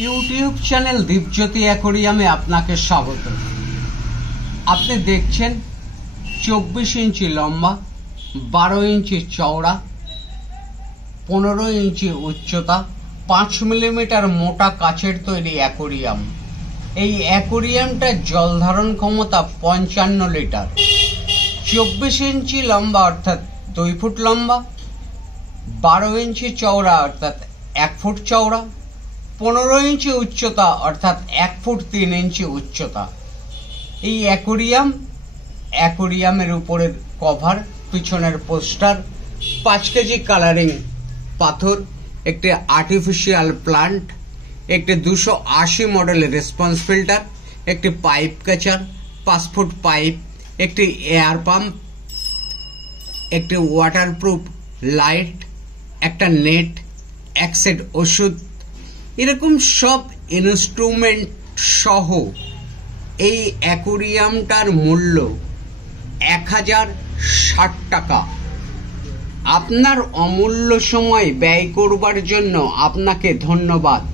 YouTube channel Dipjyoti অ্যাকোরিয়ামে আপনাকে স্বাগত। আপনি দেখছেন 24 ইঞ্চি লম্বা, 12 ইঞ্চি চওড়া, 15 ইঞ্চি উচ্চতা, 5 মিলিমিটার মোটা কাচের তৈরি অ্যাকোরিয়াম। এই অ্যাকোরিয়ামটার জল ধারণ ক্ষমতা 55 লিটার। 24 ইঞ্চি লম্বা অর্থাৎ 2 ফুট লম্বা, 12 ইঞ্চি চওড়া অর্থাৎ 1 ফুট চওড়া, 15 ইঞ্চি উচ্চতা অর্থাৎ 1 ফুট 3 ইঞ্চি উচ্চতা। এই অ্যাকোরিয়ামের উপরের কভার, পিছনের পোস্টার, 5 কেজি কালারিং পাথর, একটি আর্টিফিশিয়াল প্লান্ট, একটি 280 মডেলের রেসপন্স ফিল্টার, একটি পাইপ ক্যাচার, 5 ফুট পাইপ, একটি এয়ার পাম্প, একটি ওয়াটারপ্রুফ লাইট, একটা নেট, এক সেট ওষুধ, এরকম সব ইনস্ট্রুমেন্ট সহ এই অ্যাকোরিয়ামটার মূল্য 1060 টাকা। আপনার অমূল্য সময় ব্যয় করবার জন্য আপনাকে ধন্যবাদ।